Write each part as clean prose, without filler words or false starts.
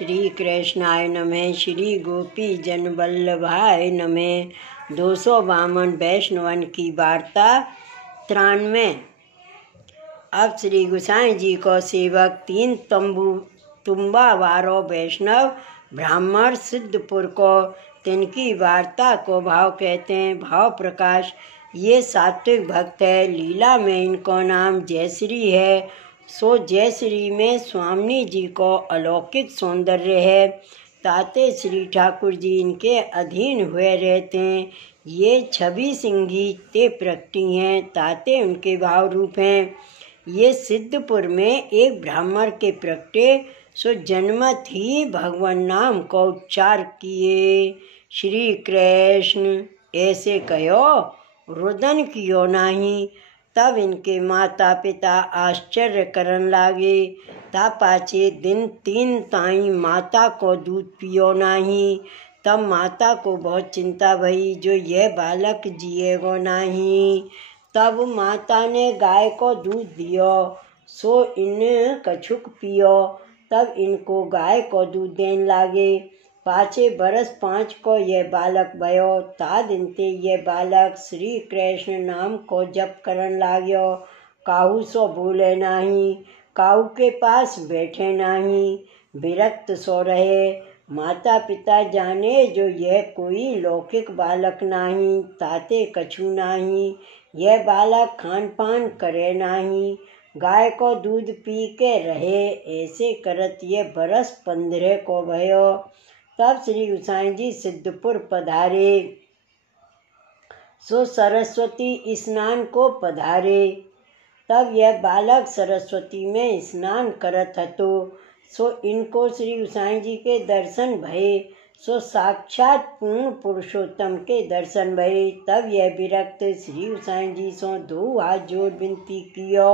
श्री कृष्णाय नमः। श्री गोपी जन वल्लभाय नमः। 252 वैष्णवन की वार्ता 93। अब श्री गोसाई जी को सेवक 3 तुम्बा 12 वैष्णव ब्राह्मण सिद्धपुर को तिनकी वार्ता को भाव कहते हैं। भाव प्रकाश ये सात्विक भक्त है। लीला में इनको नाम जयश्री है। सो जयश्री में स्वामी जी को अलौकिक सौंदर्य है। ताते श्री ठाकुर जी इनके अधीन हुए रहते हैं। ये छवि सिंघी ते प्रकटी हैं। ताते उनके भाव रूप हैं। ये सिद्धपुर में एक ब्राह्मण के प्रगटे सो जन्मत ही भगवान नाम को उच्चार किए। श्री कृष्ण ऐसे कहो रुदन कियो नाही। तब इनके माता पिता आश्चर्य करन लागे। ता पाचे दिन 3 ताई माता को दूध पियो नाही। तब माता को बहुत चिंता भई जो यह बालक जिएगो नाही। तब माता ने गाय को दूध दियो सो इन कछुक पियो। तब इनको गाय को दूध देन लागे। पाछे बरस 5 को यह बालक भयो। ता दिनते यह बालक श्री कृष्ण नाम को जप करन लाग्यो। काहू सो बोले नाही, काहू के पास बैठे नाही, विरक्त सो रहे। माता पिता जाने जो यह कोई लौकिक बालक नाही। ताते कछु नाही। यह बालक खान पान करे नाही। गाय को दूध पी के रहे। ऐसे करत ये बरस 15 को भयो। तब श्री गोसाई जी सिद्धपुर पधारे। सो सरस्वती स्नान को पधारे। तब यह बालक सरस्वती में स्नान करत हतो। सो इनको श्री गोसाई जी के दर्शन भये। सो साक्षात पूर्ण पुरुषोत्तम के दर्शन भये। तब यह विरक्त श्री गोसाई जी सो 2 हाथ जोड़ विनती कियो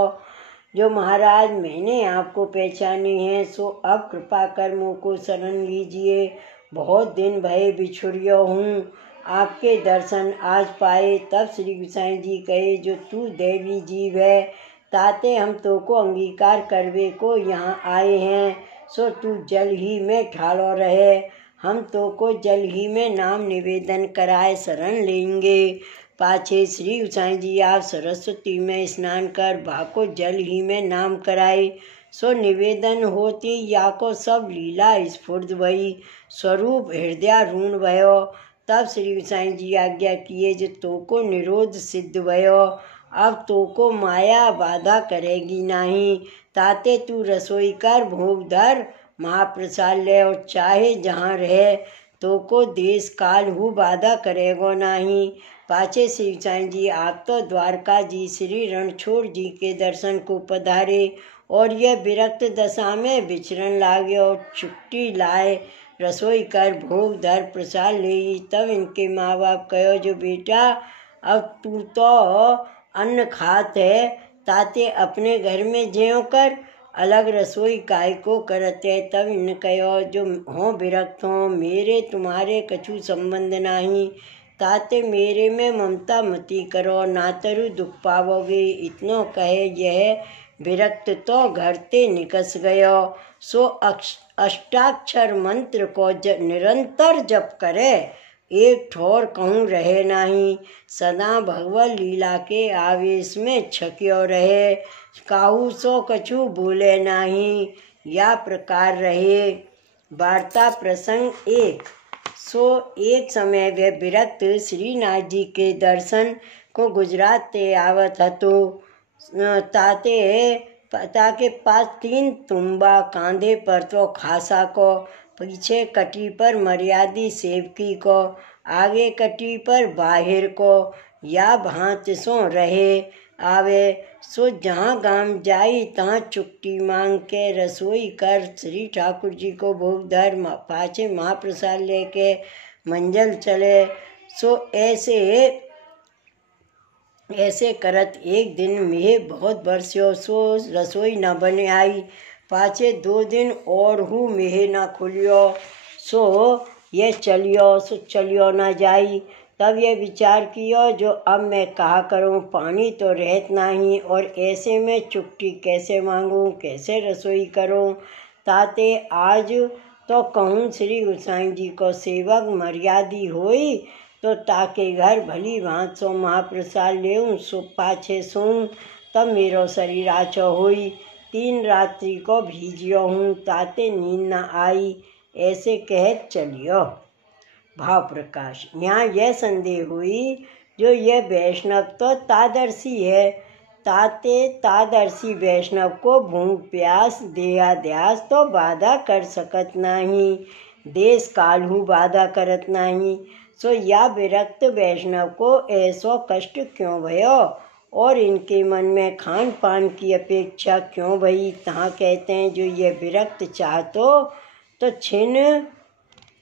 जो महाराज मैंने आपको पहचाने हैं। सो अब कृपा कर मुझको शरण लीजिए। बहुत दिन भये बिछुड़ियो हूँ। आपके दर्शन आज पाए। तब श्री गोसाई जी कहे जो तू देवी जीव है ताते हम तो को अंगीकार करवे को यहाँ आए हैं। सो तू जल ही में ठाड़ो रहे। हम तो को जल ही में नाम निवेदन कराए शरण लेंगे। पाछे श्री गोसाई जी आप सरस्वती में स्नान कर भाको जल ही में नाम कराए। सो निवेदन होती या को सब लीला स्फुर्द भई। स्वरूप हृदयारूढ़ भयो। तब श्री गोसाई जी आज्ञा किए जो तो को निरोध सिद्ध भयो। अब तो को माया बाधा करेगी नहीं। ताते तू रसोई कर भोग धर महाप्रसाद ले और चाहे जहाँ रहे तो को देश काल हु बाधा करेगो नहीं। पाछे श्री गोसाई जी आप तो द्वारका जी श्री रणछोड़ जी के दर्शन को पधारे और यह विरक्त दशा में विचरण लागे और छुट्टी लाए रसोई कर भोग धर प्रसाद ले। तब इनके माँ बाप कहो जो बेटा अब तू तो अन्न खात है ताते अपने घर में ज्यों कर अलग रसोई काय को करते। तब इन कहो जो हो विरक्त हो मेरे तुम्हारे कछु संबंध नहीं। ताते मेरे में ममता मती करो ना तरु दुख पावोगे। इतनो कहे यह विरक्त तो घर ते निकस गयो। सो अष्टाक्षर मंत्र को निरंतर जप करे एक ठोर कहूँ रहे नहीं। सदा भगवत लीला के आवेश में छक्यो रहे। काहू सो कछु बोले नहीं। या प्रकार रहे। वार्ता प्रसंग 1। सो एक समय वे विरक्त श्रीनाथ जी के दर्शन को गुजरात ते आवत हतो। ताके पास 3 तुम्बा कांधे पर तो खासा को, पीछे कटी पर मर्यादी सेवकी को, आगे कटी पर बाहिर को या भांत सो रहे आवे। सो जहाँ गांव जाई तहाँ चुकटी मांग के रसोई कर श्री ठाकुर जी को भोग धर पाछे महाप्रसाद लेके मंजल चले। सो ऐसे करत एक दिन मेह बहुत बरस्यो। सो रसोई न बने आई। पाछे 2 दिन और हूँ मेह न खुलियो। सो ये चलियो न जाई। तब ये विचार कियो जो अब मैं कहा करूँ पानी तो रहत नहीं और ऐसे में चुकटी कैसे मांगूँ कैसे रसोई करूँ। ताते आज तो कहूँ श्री गोसाई जी को सेवक मर्यादी होई, तो ताके घर भली भांत सो महाप्रसाद लेऊँ, सो पाछे सोऊँ, तब मेरो शरीर आचो होई। 3 रात्रि को भीजियो हूँ, ताते नींद न आई, ऐसे कहत चलियो। भाव प्रकाश। यहाँ यह संदेह हुई, जो यह वैष्णव तो तादर्शी है, ताते तादर्शी वैष्णव को भूख प्यास देहाध्यास तो बाधा कर सकत नहीं, देश कालहू बाधा करत नहीं। सो या विरक्त वैष्णव को ऐसो कष्ट क्यों भयो, और इनके मन में खान पान की अपेक्षा क्यों भई। तहाँ कहते हैं, जो ये विरक्त चाहतो तो छिन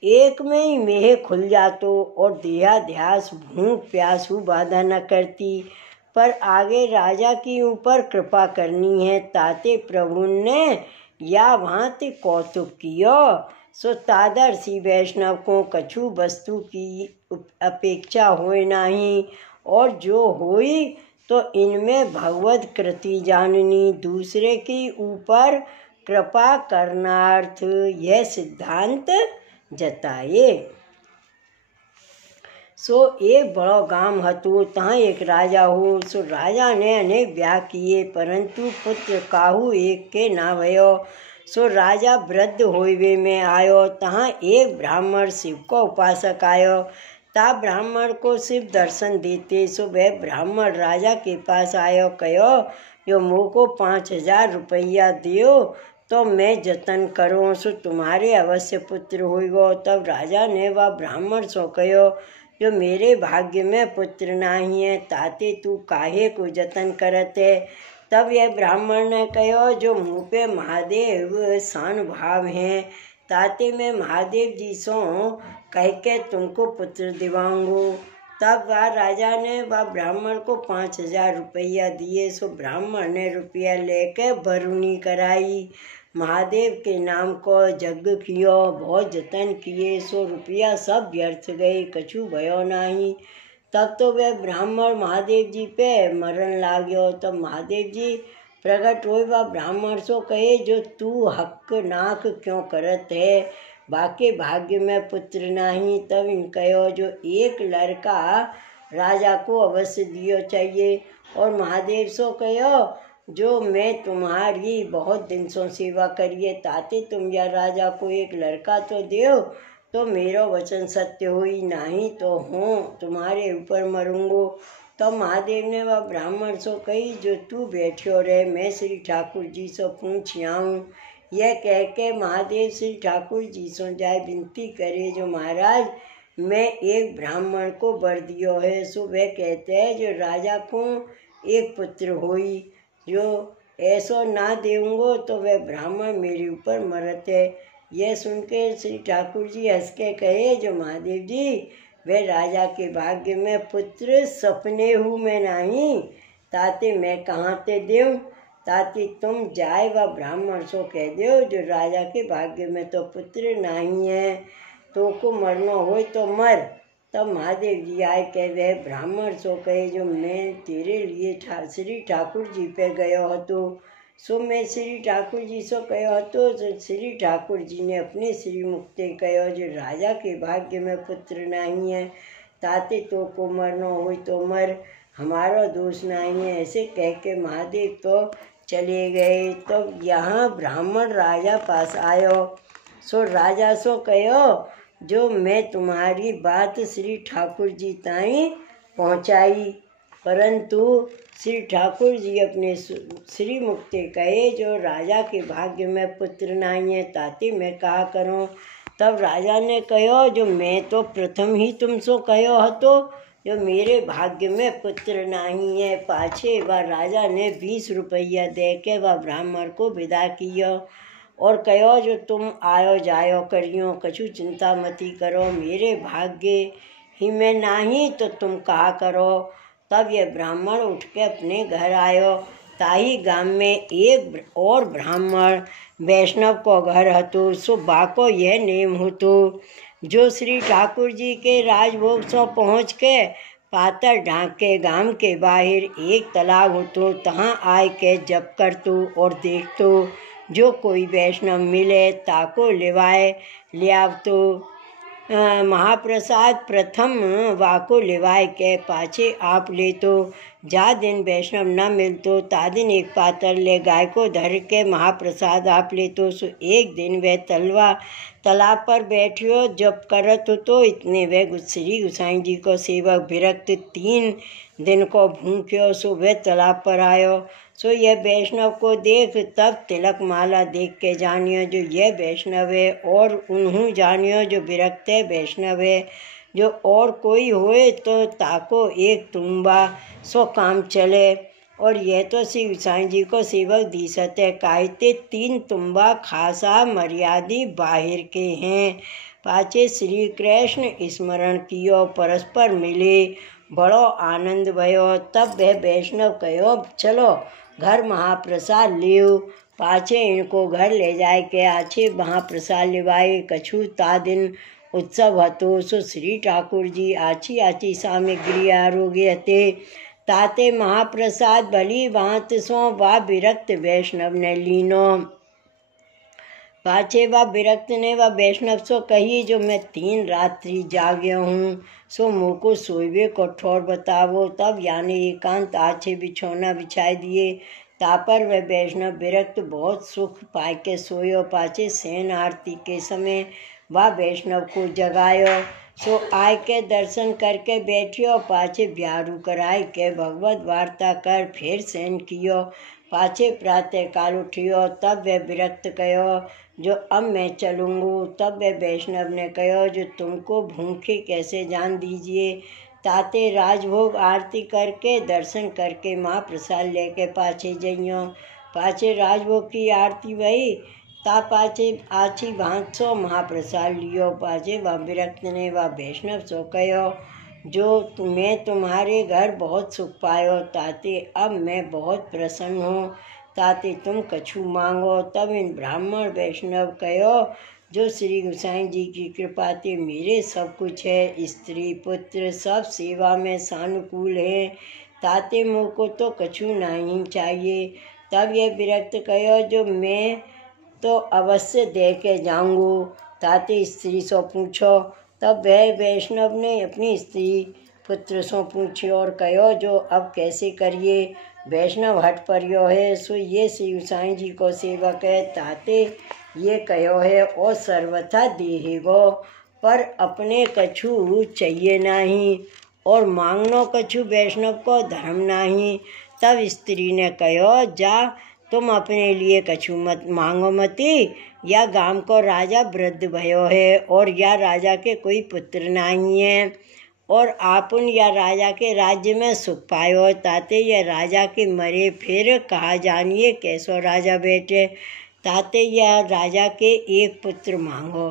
एक में ही मेह खुल जातो, और देहाध्यास भूख प्यासू बाधा न करती। पर आगे राजा की ऊपर कृपा करनी है, ताते प्रभु ने या भांति कौतुक कियो। सो तादर्शी वैष्णव को कछु वस्तु की अपेक्षा होए नहीं, और जो होई तो इनमें भगवत कृति जाननी, दूसरे की ऊपर कृपा करनार्थ यह सिद्धांत जताए। सो एक बड़ो गाम हतो, तहाँ एक राजा हो। सो राजा ने अनेक ब्याह किए, परंतु पुत्र काहू एक के ना भयो। सो राजा वृद्ध होइवे में आयो, तहाँ एक ब्राह्मण शिव को उपासक आयो। ता ब्राह्मण को शिव दर्शन देते, सो वह ब्राह्मण राजा के पास आयो, कहो यो मोको 5000 रुपया दियो, तो मैं जतन करूँ, सो तुम्हारे अवश्य पुत्र होइगो। तब राजा ने वह ब्राह्मण सो कहो, जो मेरे भाग्य में पुत्र नहीं है, ताते तू काहे को जतन करत है। तब यह ब्राह्मण ने कहो, जो मुँह पे महादेव शान भाव हैं, ताते मैं महादेव जी सो कह के तुमको पुत्र दिवाऊंगो। तब वह राजा ने वह ब्राह्मण को 5000 रुपया दिए। सो ब्राह्मण ने रुपया लेके बरूनी कराई, महादेव के नाम को यज्ञ कियो, बहुत जतन किए। सो रुपया सब व्यर्थ गए, कछु भयो नहीं। तब तो वह ब्राह्मण महादेव जी पे मरण लाग्यो। तब महादेव जी प्रकट हो, वह ब्राह्मण सो कहे, जो तू हक नाक क्यों करत है, बाके भाग्य में पुत्र नहीं। तब इन कहो, जो एक लड़का राजा को अवश्य दियो चाहिए। और महादेव सो कहो, जो मैं तुम्हारी बहुत दिन सो सेवा करिए, ताते तुम या राजा को एक लड़का तो देव, तो मेरो वचन सत्य हुई, नहीं तो हूँ तुम्हारे ऊपर मरूंगो। तो महादेव ने वह ब्राह्मण सो कही, जो तू बैठियो रहे, मैं श्री ठाकुर जी सो पूछ आऊँ। यह कह के महादेव श्री ठाकुर जी सो जाए विनती करे, जो महाराज मैं एक ब्राह्मण को वर दियो है। सो वह कहते हैं, जो राजा को एक पुत्र होई, जो ऐसो ना देऊँगो तो वह ब्राह्मण मेरे ऊपर मरत है। यह सुन के श्री ठाकुर जी हंस के कहे, जो महादेव जी वह राजा के भाग्य में पुत्र सपने हूँ मैं नहीं, ताते मैं कहाँ ते देऊँ। ताते तुम जाए वह ब्राह्मण सो कह दो, जो राजा के भाग्य में तो पुत्र नहीं है, तो को मरनो हो तो मर। तब महादेव जी आए कह, वह ब्राह्मण सो कहे, जो मैं तेरे लिए श्री ठाकुर जी पे गयो हतो। सो मैं श्री ठाकुर जी सो कहो हतो। तो श्री ठाकुर जी ने अपने श्री मुक्ते कहो, जो राजा के भाग्य में पुत्र नहीं है, ताते तो को मरनो हो तो मर, हमारा दोष नहीं है। ऐसे कह के महादेव तो चले गए। तो यहाँ ब्राह्मण राजा पास आयो। सो राजा सो कहो, जो मैं तुम्हारी बात श्री ठाकुर जी ताईं पहुँचाई, परंतु श्री ठाकुर जी अपने श्री मुक्ते कहे, जो राजा के भाग्य में पुत्र नहीं है, ताते मैं कहा करूँ। तब राजा ने कहो, जो मैं तो प्रथम ही तुम सो कहो हतो, जो मेरे भाग्य में पुत्र नहीं है। पाछे वह राजा ने 20 रुपया दे के वह ब्राह्मण को विदा किया, और कहो, जो तुम आयो जायो करियो, कछु चिंता मती करो, मेरे भाग्य ही में नहीं तो तुम कहा करो। तब यह ब्राह्मण उठ के अपने घर आयो। ताही गांव में एक और ब्राह्मण वैष्णव को घर हतो। सो बाको यह नेम होतो, जो श्री ठाकुर जी के राजभोग सो पहुँच के पातर ढांक के गांव के बाहर एक तालाब होतो, तहाँ आए के जप करतो और देखतो, जो कोई वैष्णव मिले ताको लिवाए लियाव तो महाप्रसाद प्रथम वाको लिवाए के पाछे आप ले तो जा दिन वैष्णव न मिलतो ता दिन एक पातर ले गाय को धर के महाप्रसाद आप ले तो सो एक दिन वह तालाब पर बैठियो जब करत तो इतने वह श्री गोसाई जी को सेवक विरक्त 3 दिन को भूख्यो सो वह तालाब पर आयो सो यह वैष्णव को देख तब तिलक माला देख के जानियो जो यह वैष्णव है और उन्हों जानियो जो विरक्त है वैष्णव है जो और कोई होए तो ताको एक तुम्बा सो काम चले और यह तो श्री गोसाई जी को सेवक दीसत है कायते 3 तुम्बा खासा मर्यादी बाहिर के हैं पाछे श्री कृष्ण स्मरण कियो परस्पर मिले बड़ो आनंद भयो तब वह वैष्णव कहो चलो घर महाप्रसाद लियो पाछे इनको घर ले जाए के आछे महाप्रसाद लिवाए कछु ता दिन उत्सव हतो सो श्री ठाकुर जी आछी आछी सामग्री आरोग्य हते ताते महाप्रसाद भली भांत सो वा विरक्त वैष्णव ने लीनो पाछे वा विरक्त ने वा वैष्णव सो कही जो मैं 3 रात्रि जाग्यो हूँ सो मुँह को सोइबे को ठोर बतावो तब यानी एकांत आछे बिछौना बिछाई दिए तापर वह वैष्णव विरक्त बहुत सुख पाए के सोयो पाछे सेन आरती के समय वह वैष्णव को जगायो सो आय के दर्शन करके बैठियो पाछे ब्यारू कराय के भगवत वार्ता कर फिर सेन कियो पाछे प्रातः काल उठियो तब वह विरक्त कहो जो अब मैं चलूँगू तब वह वैष्णव ने कहो जो तुमको भूखे कैसे जान दीजिए ताते राजभोग आरती करके दर्शन करके महाप्रसाद लेके पाछे जइयो पाछे राजभोग की आरती वही ता पाछे आछी भांत सो महाप्रसाद लियो पाछे व विरक्त ने व वैष्णव सो कहो जो मैं तुम्हारे घर बहुत सुख पायो ताते अब मैं बहुत प्रसन्न हूँ ताते तुम कछु मांगो तब इन ब्राह्मण वैष्णव कहो जो श्री गोसाई जी की कृपा ते मेरे सब कुछ है स्त्री पुत्र सब सेवा में सानुकूल है ताते मुझको तो कछु नहीं चाहिए तब यह विरक्त कहो जो मैं तो अवश्य दे के जाऊँगू ताते स्त्री सो पूछो तब वह वैष्णव ने अपनी स्त्री पुत्र सो पूछे और कहो जो अब कैसे करिए वैष्णव हट परियो है सो ये श्री गोसाई जी को सेवक है ताते ये कहो है और सर्वथा देहेगो पर अपने कछु चाहिए नहीं और मांगनो कछु वैष्णव को धर्म नहीं तब स्त्री ने कहो जा तुम अपने लिए कछु मत मांगो मती या गांव को राजा वृद्ध भयो है और या राजा के कोई पुत्र नहीं है और आपुन या राजा के राज्य में सुख पायो ताते यह राजा के मरे फिर कहा जानिए कैसो राजा बेटे ताते यह राजा के एक पुत्र मांगो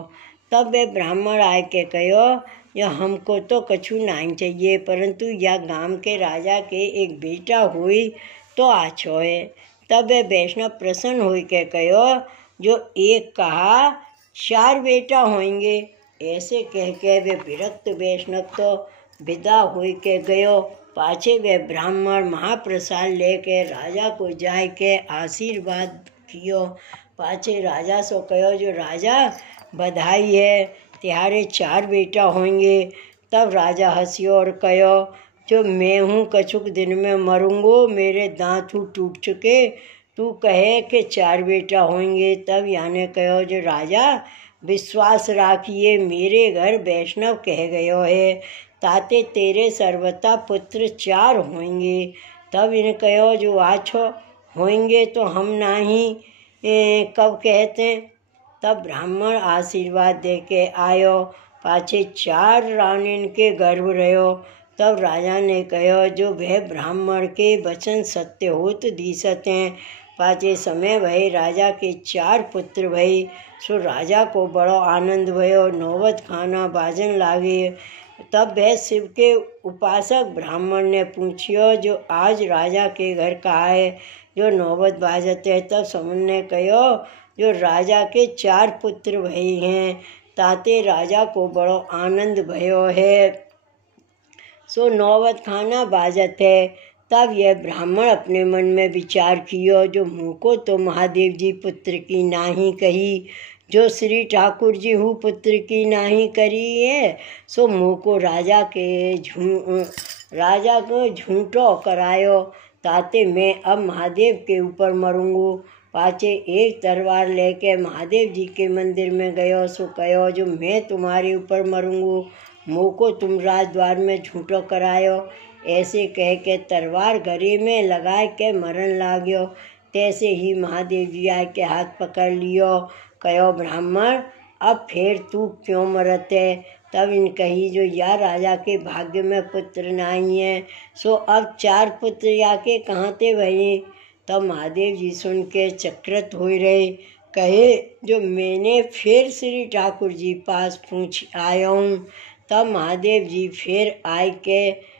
तब वे ब्राह्मण आए के कहो यह हमको तो कछु नहीं चाहिए परंतु यह गांव के राजा के एक बेटा हुई तो आछो है तब वे वैष्णव प्रसन्न हुई के कहो जो एक कहा 4 बेटा होंगे ऐसे कह के वे विरक्त वैष्णव तो विदा हुई के गयो पाछे वे ब्राह्मण महाप्रसाद लेके राजा को जाय के आशीर्वाद कियो पाछे राजा सो कहो जो राजा बधाई है त्यारे 4 बेटा होंगे तब राजा हंसियो और कहो जो मैं हूँ कछुक दिन में मरूंगो मेरे दांत टूट चुके तू कहे कि 4 बेटा होंगे तब याने कहो जो राजा विश्वास राखिए मेरे घर वैष्णव कह गयो है ताते तेरे सर्वथा पुत्र 4 होंगे तब इन्हें कहो जो आछो होंगे तो हम नहीं कब कहते तब ब्राह्मण आशीर्वाद दे के आयो पाछे 4 रानिन के गर्भ रहो तब राजा ने कहो जो वह ब्राह्मण के वचन सत्य होत दीसत हैं पाछे समय भय राजा के 4 पुत्र भई सो राजा को बड़ो आनंद भयो नौबत खाना बाजन लागे तब वह शिव के उपासक ब्राह्मण ने पूछियो जो आज राजा के घर कहा है जो नौबत बाजत है तब समन ने कहो जो राजा के 4 पुत्र भई हैं ताते राजा को बड़ो आनंद भयो है सो नौबत खाना बाजत है तब यह ब्राह्मण अपने मन में विचार कियो, जो मुँह को तो महादेव जी पुत्र की नाही कही, जो श्री ठाकुर जी हूँ पुत्र की नाही करी है, सो मुँह को राजा को झूठो करायो, ताते मैं अब महादेव के ऊपर मरूंगू। पाचे एक तलवार लेके महादेव जी के मंदिर में गयो, सो कहो जो मैं तुम्हारे ऊपर मरूंगू, मुँह को तुम राजद्वार में झूठो करायो। ऐसे कह के तलवार गले में लगा के मरण लाग्यो। तैसे ही महादेव जी आए के हाथ पकड़ लियो, कहो ब्राह्मण अब फिर तू क्यों मरत है। तब इन कही, जो या राजा के भाग्य में पुत्र नहीं है, सो अब 4 पुत्र याके कहाँ ते भये। तब महादेव जी सुन के चक्रत हो रहे, कहे जो मैंने फिर श्री ठाकुर जी पास पूछ आया हूँ। तब महादेव जी फिर आए के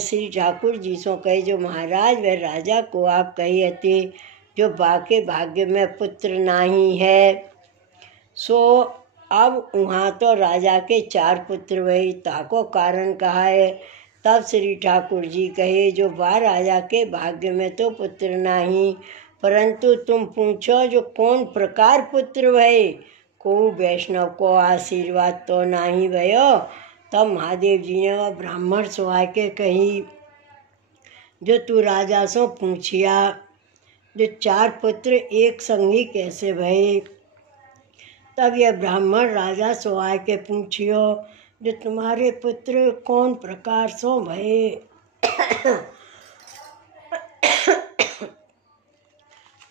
श्री ठाकुर जी सो कहे, जो महाराज वह राजा को आप कही थे जो बाके भाग्य में पुत्र नहीं है, सो अब वहाँ तो राजा के 4 पुत्र वही, ताको कारण कहा है। तब श्री ठाकुर जी कहे, जो वह राजा के भाग्य में तो पुत्र नहीं, परंतु तुम पूछो जो कौन प्रकार पुत्र भये, को वैष्णव को आशीर्वाद तो नहीं भयो। तब महादेव जी ने वह ब्राह्मण सो आके कही, जो तू राजा सो पूछिया जो 4 पुत्र एक संगी कैसे भये। तब यह ब्राह्मण राजा सो आके पूछियो, जो तुम्हारे पुत्र कौन प्रकार सो भये।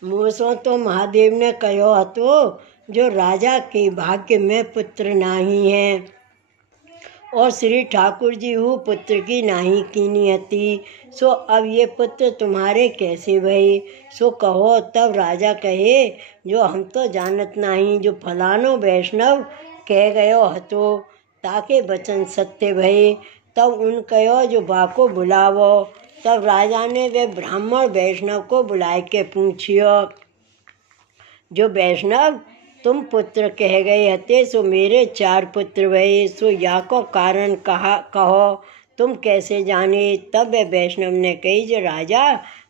मुँह सो तो महादेव ने कहो हतो, जो राजा के भाग्य में पुत्र नहीं है, और श्री ठाकुर जी हूँ पुत्र की नाही कीनी हती, सो अब ये पुत्र तुम्हारे कैसे भये, सो कहो। तब राजा कहे, जो हम तो जानत नहीं, जो फलानो वैष्णव कह गयो हतो, ताके वचन सत्य भये। तब उन कहो, जो बाको बुलावो। तब राजा ने वे ब्राह्मण वैष्णव को बुलाए के पूछियो, जो वैष्णव तुम पुत्र कह गए हते, सो मेरे 4 पुत्र भये, सो या को कारण कहो तुम कैसे जाने। तब वे वैष्णव ने कही, जो राजा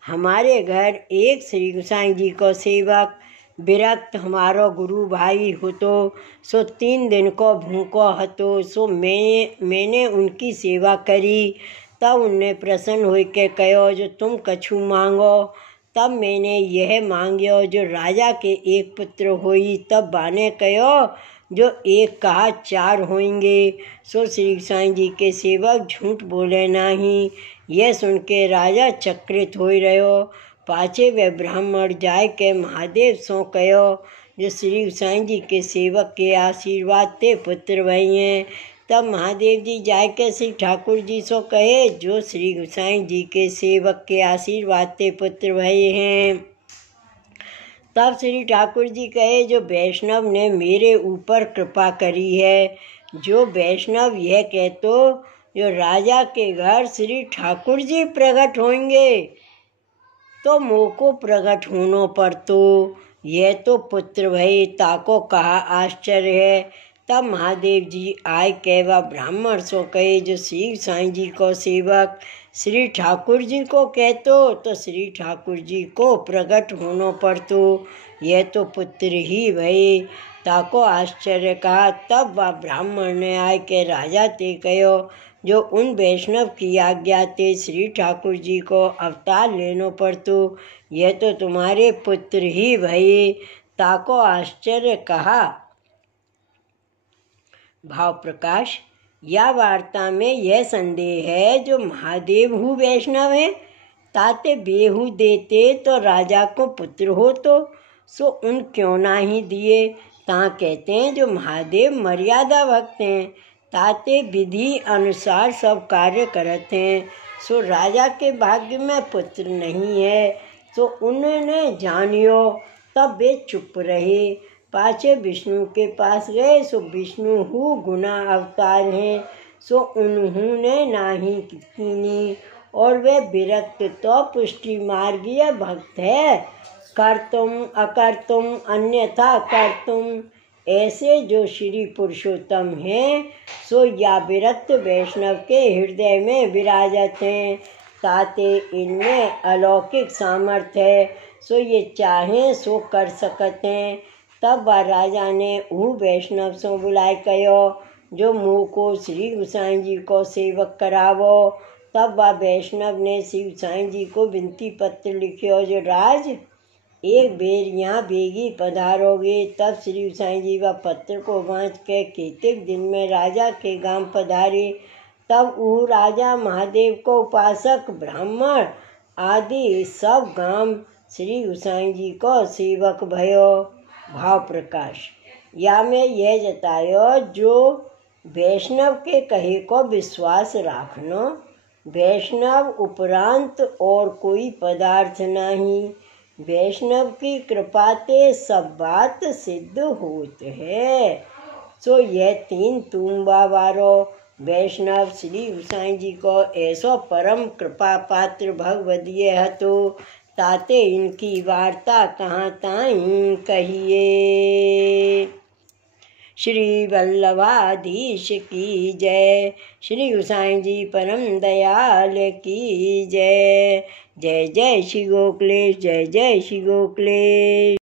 हमारे घर एक श्री गोसाई जी को सेवक विरक्त हमारो गुरु भाई हो तो, सो 3 दिन को भूखो हतो, सो मैंने उनकी सेवा करी। तब उनने प्रसन्न हो के कहो, जो तुम कछु मांगो। तब मैंने यह मांगियो, जो राजा के 1 पुत्र होई। तब बाने कहो, जो 1 कहा 4 होंगे। सो श्री गोसाई जी के सेवक झूठ बोले नहीं। यह सुन के राजा चक्रित हो रहो। पाछे वे ब्राह्मण जाय के महादेव सो कहो, जो श्री गोसाई जी के सेवक के आशीर्वाद ते पुत्र भई हैं। तब महादेव जी जाय के श्री ठाकुर जी सो कहे, जो श्री गोसाई जी के सेवक के आशीर्वाद ते पुत्र भई हैं। तब श्री ठाकुर जी कहे, जो वैष्णव ने मेरे ऊपर कृपा करी है, जो वैष्णव यह कहतो, जो राजा के घर श्री ठाकुर जी प्रकट होंगे, तो मोह को प्रकट होनो पर तो यह तो पुत्र भई, ताको कहा आश्चर्य है। तब महादेव जी आए कहवा ब्राह्मण सो कहे, जो श्री गोसाई जी को सेवक श्री ठाकुर जी को कहतो, तो श्री ठाकुर जी को प्रकट होनो पर तो यह तो पुत्र ही भई, ताको आश्चर्य कहा। तब वह ब्राह्मण ने आए के राजा ते कहो, जो उन वैष्णव की आज्ञा ते श्री ठाकुर जी को अवतार लेनो पर तो यह तो तुम्हारे पुत्र ही भई, ताको आश्चर्य कहा। भाव प्रकाश। या वार्ता में यह संदेह है, जो महादेव हूँ वैष्णव है, ताते बेहू देते तो राजा को पुत्र हो तो, सो उन क्यों नहीं दिए। ता कहते हैं, जो महादेव मर्यादा भक्त हैं, ताते विधि अनुसार सब कार्य करते हैं, सो राजा के भाग्य में पुत्र नहीं है, तो उन्होंने जानियो। तब वे चुप रहे। पाछे विष्णु के पास गए, सो विष्णु हूँ गुना अवतार हैं, सो उन्होंने नाही कीनी, और वे विरक्त तो पुष्टि मार्गीय भक्त है, कर्तुम अकर्तुम अन्यथा कर्तुम। ऐसे जो श्री पुरुषोत्तम हैं, सो या विरक्त वैष्णव के हृदय में विराजत हैं, ताते इनमें अलौकिक सामर्थ्य है, सो ये चाहें सो कर सकते हैं। तब वह राजा ने ऊ वैष्णव सो बुलाए कहो, जो मुँह को श्री गोसाई जी को सेवक करावो। तब वह वैष्णव ने श्री गोसाई जी को विनती पत्र लिखियो, जो राज एक बेर यहाँ बेगी पधारोगे। तब श्री गोसाई जी वह पत्र को वाँच के केतिक दिन में राजा के गांव पधारे। तब वो राजा महादेव को उपासक ब्राह्मण आदि सब गांव श्री गोसाई जी को सेवक भयो। भाव प्रकाश या में यह जतायो, जो वैष्णव के कहे को विश्वास राखनो, वैष्णव उपरांत और कोई पदार्थ नहीं। वैष्णव की कृपा ते सब बात सिद्ध होत है। सो यह तीन तुम्बा वारो वैष्णव श्री गोसाई जी को ऐसो परम कृपा पात्र भगवदीय हतो, ताते इनकी वार्ता कहाँ ताईं कहिए। श्री वल्लभाधीश की जय। श्री गोसाई जी परम दयाल की जय। जय जय श्री गोखलेश, जय जय श्री गोखलेश।